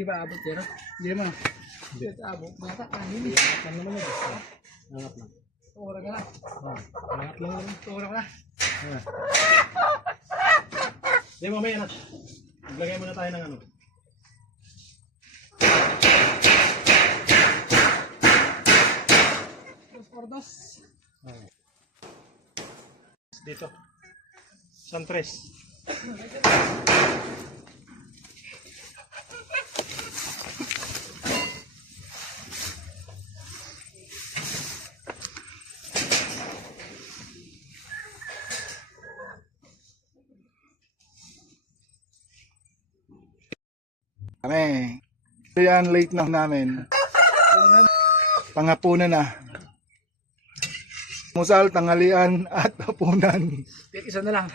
Hindi ba abot yan? Hindi naman. Hindi abot. Bata ka. Hindi. Angat lang naman yun. Angat lang. Tura ka na. Angat lang naman. Tura ka na. Hindi, mamaya na. Maglagay muna tayo ng ano. Dos. Dito. Santres. Kami. Yan, late na namin. Pangapunan na. Musal, tanghalian at hapunan. Isa na lang.